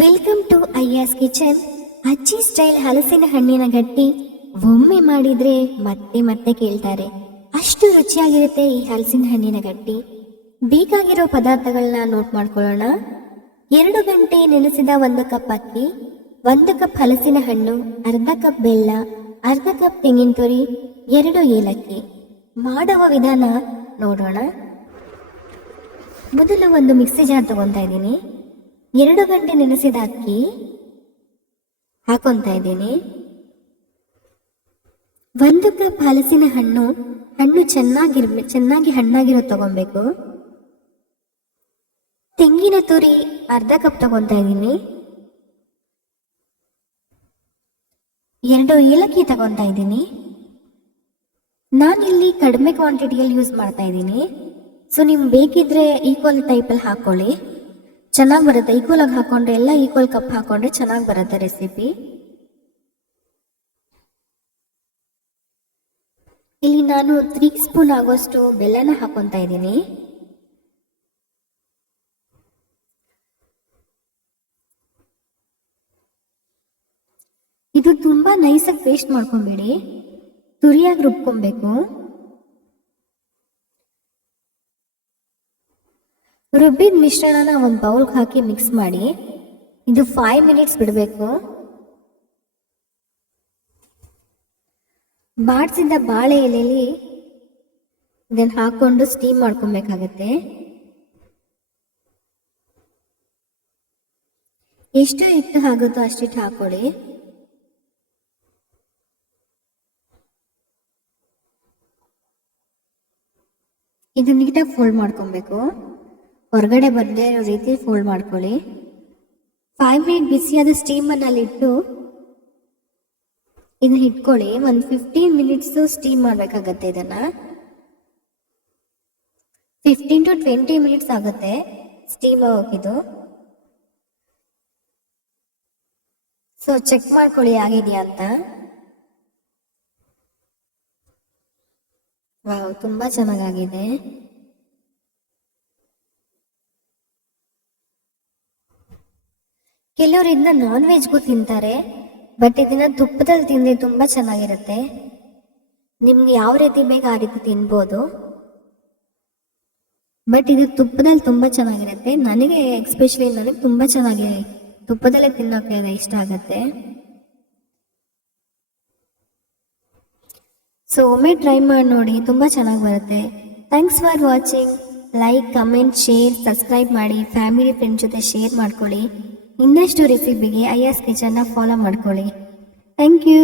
Welcome to Ayyas kitchen. ಅಜ್ಜಿ style ಹಲಸಿನ ಹಣ್ಣಿನ ಗಟ್ಟಿ ಒಮ್ಮೆ ಮಾಡಿದ್ರೆ ಮತ್ತೆ ಮತ್ತೆ ಕೇಳ್ತಾರೆ. ಅಷ್ಟು ರುಚಿಯಾಗಿರುತ್ತೆ ಈ ಹಲಸಿನ ಹಣ್ಣಿನ ಗಟ್ಟಿ. ಬೇಕಾಗಿರೋ ಪದಾರ್ಥಗಳನ್ನ ನೋಟ್ ಮಾಡ್ಕೊಳ್ಳೋಣ. 2 ಗಂಟೆ ನೆನೆಸಿದ 1 ಕಪ್ ಅಕ್ಕಿ, 1 ಕಪ್ ಹಲಸಿನ ಹಣ್ಣು, ಅರ್ಧ ಕಪ್ ಬೆಲ್ಲ, ಅರ್ಧ ಕಪ್ ತೆಂಗಿನ ತುರಿ, 2 ಏಲಕ್ಕಿ. ಮಾಡುವ ವಿಧಾನ ನೋಡೋಣ. ಮೊದಲು ಒಂದು ಮಿಕ್ಸಿ ಜಾರ್ ತಗೊತಾ ಇದ್ದೀನಿ. 2 ಗಂಟೆ ನೆನೆಸಿದ ಅಕ್ಕಿ ಹಾಕೊತಾ ಇದ್ದೀನಿ. 1 ಕಪ್ ಹಲಸಿನ ಹಣ್ಣು ಚೆನ್ನಾಗಿ ಹಣ್ಣಾಗಿರೋ ತಗೊಬೇಕು. ತೆಂಗಿನ ತುರಿ ಅರ್ಧ ಕಪ್ ತಗೊತಾ ಇದ್ದೀನಿ. 2 ಏಲಕ್ಕಿ ತಗೊತಾ ಇದ್ದೀನಿ. ನಾನಿಲ್ಲಿ ಕಡಿಮೆ ಕ್ವಾಂಟಿಟಿಯಲ್ಲಿ ಯೂಸ್ ಮಾಡ್ತಾ ಇದ್ದೀನಿ. ಸೊ ನಿಮ್ಗೆ ಬೇಕಿದ್ರೆ ಈಕ್ವಲ್ ಟೈಪಲ್ಲಿ ಹಾಕೊಳ್ಳಿ, ಚೆನ್ನಾಗಿ ಬರುತ್ತೆ. ಈಕ್ವಲ್ ಆಗಿ ಹಾಕೊಂಡ್ರೆ ಎಲ್ಲ ಈಕ್ವಲ್ ಕಪ್ ಹಾಕೊಂಡ್ರೆ ಚೆನ್ನಾಗಿ ಬರುತ್ತೆ ರೆಸಿಪಿ. ಇಲ್ಲಿ ನಾನು 3 ಸ್ಪೂನ್ ಆಗೋಷ್ಟು ಬೆಲ್ಲನ ಹಾಕೊತಾ ಇದ್ದೀನಿ. ಇದು ತುಂಬಾ ನೈಸಾಗಿ ಪೇಸ್ಟ್ ಮಾಡ್ಕೊಂಬೇಡಿ, ತುರಿಯಾಗಿ ರುಬ್ಕೊಬೇಕು. ರುಬ್ಬಿದ ಮಿಶ್ರಣನ ಒಂದು ಬೌಲ್ಗೆ ಹಾಕಿ ಮಿಕ್ಸ್ ಮಾಡಿ. ಇದು 5 ಮಿನಿಟ್ಸ್ ಬಿಡಬೇಕು. ಬಾಡಿಸಿದ ಬಾಳೆ ಎಲೆಯಲ್ಲಿ ಇದನ್ನು ಹಾಕೊಂಡು ಸ್ಟೀಮ್ ಮಾಡ್ಕೊಬೇಕಾಗತ್ತೆ. ಎಷ್ಟು ಹಿಟ್ಟು ಆಗುತ್ತೋ ಅಷ್ಟಿಟ್ಟು ಹಾಕೊಳ್ಳಿ. ಇದು ನೀಟಾಗಿ ಫೋಲ್ಡ್ ಮಾಡ್ಕೊಬೇಕು, ಹೊರಗಡೆ ಬರದೇ ಇರೋ ರೀತಿ ಫೋಲ್ಡ್ ಮಾಡ್ಕೊಳ್ಳಿ. 5 ಮಿನಿಟ್ ಬಿಸಿಯಾದ ಸ್ಟೀಮರ್ನಲ್ಲಿ ಇಟ್ಟು ಇದನ್ನ ಇಟ್ಕೊಳ್ಳಿ. ಒಂದು 15 ಮಿನಿಟ್ಸ್ ಸ್ಟೀಮ್ ಮಾಡಬೇಕಾಗತ್ತೆ. ಇದನ್ನ 15 to 20 ಮಿನಿಟ್ಸ್ ಆಗುತ್ತೆ ಸ್ಟೀಮ್ ಹೋಗಿದ್ದು. ಸೊ ಚೆಕ್ ಮಾಡ್ಕೊಳ್ಳಿ ಆಗಿದೆಯಾ ಅಂತ. ವಾವ್, ತುಂಬಾ ಚೆನ್ನಾಗಿದೆ. ಕೆಲವರು ಇದನ್ನ ನಾನ್ ವೆಜ್ಗೂ ತಿಂತಾರೆ, ಬಟ್ ಇದನ್ನ ತುಪ್ಪದಲ್ಲಿ ತಿಂದ್ರೆ ತುಂಬಾ ಚೆನ್ನಾಗಿರುತ್ತೆ. ನಿಮ್ಗೆ ಯಾವ ರೀತಿ ಬೇಕು ಆ ರೀತಿ ತಿನ್ಬೋದು, ಬಟ್ ಇದು ತುಪ್ಪದಲ್ಲಿ ತುಂಬಾ ಚೆನ್ನಾಗಿರುತ್ತೆ. ನನಗೆ ತುಂಬಾ ಚೆನ್ನಾಗಿ ತುಪ್ಪದಲ್ಲೇ ತಿನ್ನೋಕೆ ಇಷ್ಟ ಆಗುತ್ತೆ. ಸೊ ಒಮ್ಮೆ ಟ್ರೈ ಮಾಡಿ ನೋಡಿ, ತುಂಬಾ ಚೆನ್ನಾಗಿ ಬರುತ್ತೆ. Thanks for watching. Like, comment, share, subscribe ಮಾಡಿ. ಫ್ಯಾಮಿಲಿ ಫ್ರೆಂಡ್ ಜೊತೆ ಶೇರ್ ಮಾಡ್ಕೊಳ್ಳಿ. ಇನ್ನಷ್ಟು ರೆಸಿಪಿಗೆ ಅಯ್ಯಾಸ್ ಕಿಚನ್ನ ಫಾಲೋ ಮಾಡ್ಕೊಳ್ಳಿ. Thank you.